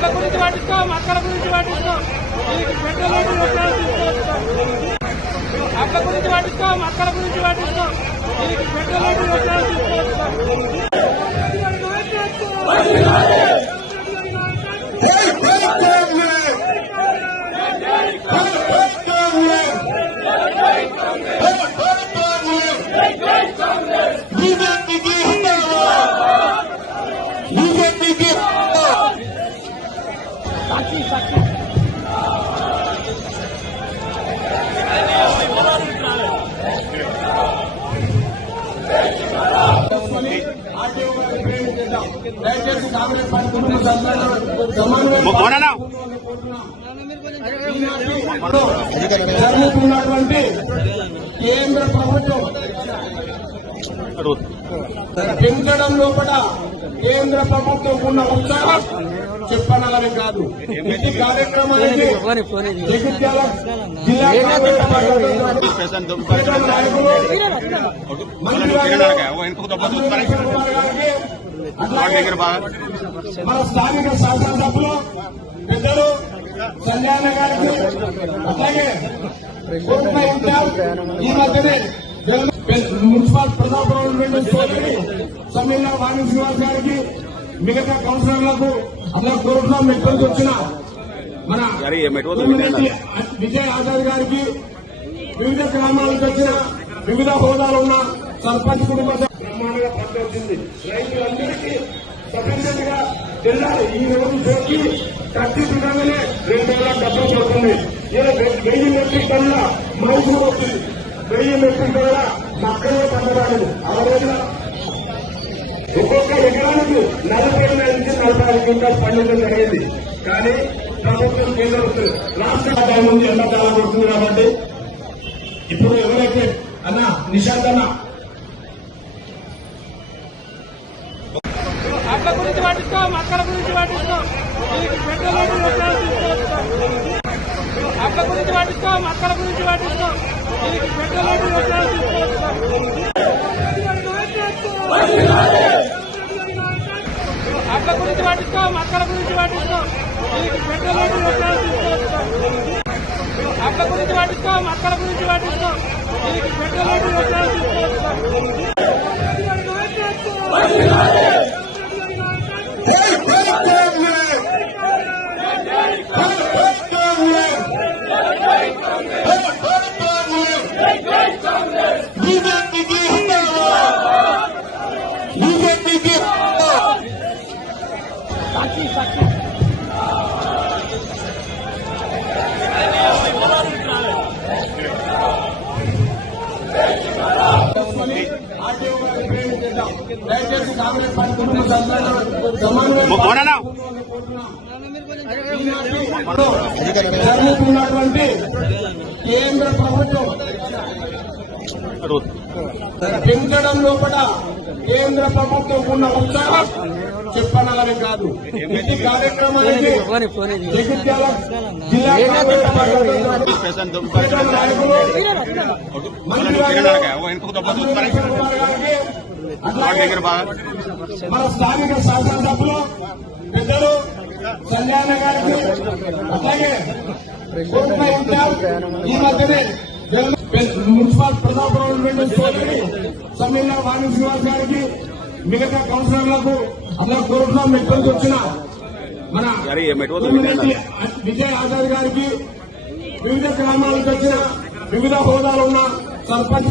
అట్ల గురించి పట్టించుకోం, అక్కడ గురించి పట్టించుకోం. అట్ల గురించి పట్టించుకోం, అక్కడ గురించి పట్టించుకోం. దయచేసి కాంగ్రెస్ పార్టీ జరుగుతున్నటువంటి కేంద్ర ప్రభుత్వం పెంచడం లోపల కేంద్ర ప్రభుత్వం ఉన్న ఉత్సాహం చెప్పనలని కాదు. ఈ కార్యక్రమానికి జగిత్యాల జిల్లా మన స్థానిక శాసనసభ్యులు పెద్దలు కళ్యాణ గారికి, అలాగే ఈ మధ్యనే మున్సిపల్ ప్రజాప్రభుత్వ సోదరి సమీర వాణి శ్రీనివాస్ గారికి, మిగతా కౌన్సిలర్లకు అలా కోరుతున్నాం. ఎక్కడికి వచ్చిన మన విజయ్ ఆజాద్ గారికి, వివిధ గ్రామాలకు వచ్చిన వివిధ హోదాలు ఉన్న సర్పంచ్ కుటుంబ బ్రహ్మాండంగా పనిచేస్తుంది. రైతులందరికీ సఫిషియెంట్ గా వెళ్ళాలి. ఈ రోజు సోకి ఖచ్చితంగానే 2,000 పడుతుంది. 1000 మెట్రిక్ టన్నుల మైసూరు వచ్చింది, 1000 మెట్రిక్ టన్నుల మక్కలే పండరాలేదు. ఆ రోజున ఒక్కొక్క ఎకరానికి 40 నుంచి 45 క్వింటాలు పండించడం జరిగింది. కానీ ప్రభుత్వం కేంద్ర రాష్ట్ర టైం ఉంది, ఎండాకాలం వస్తుంది కాబట్టి ఇప్పుడు ఎవరైతే అన్నా నిశాంత్ అన్న అట్ల గురించి పట్టించుకోం, అక్కడ గురించి పట్టించుకోం. అట్ల గురించి పట్టించుకోం, అక్కడ గురించి పట్టించుకోం. అట్ల గురించి పట్టించుకోం, అక్కడ గురించి పట్టించుకోం. అట్ల గురించి పట్టించుకోం, అక్కడ గురించి పట్టించుకోం. దయచేసి కాంగ్రెస్ పార్టీ జరుగుతున్నటువంటి కేంద్ర ప్రభుత్వం పెంచడం లోపల కేంద్ర ప్రభుత్వం ఉన్న ఉత్సాహం చెప్పనలని కాదు. ఈ కార్యక్రమానికి జగిత్యాల జిల్లా మన స్థానిక శాసనసభ్యులు పెద్దలు కళ్యాణ గారికి, అలాగే ఈ మధ్యనే మున్సిపల్ ప్రజాప్రభుత్వ సోదరి సమీర వాణి శ్రీనివాస్ గారికి, మిగతా కౌన్సిలర్లకు అలా కోరుతున్నాం. ఎక్కడికి వచ్చిన మన విజయ్ ఆజాద్ గారికి, వివిధ గ్రామాలకు వచ్చిన వివిధ హోదాలు ఉన్న సర్పంచ్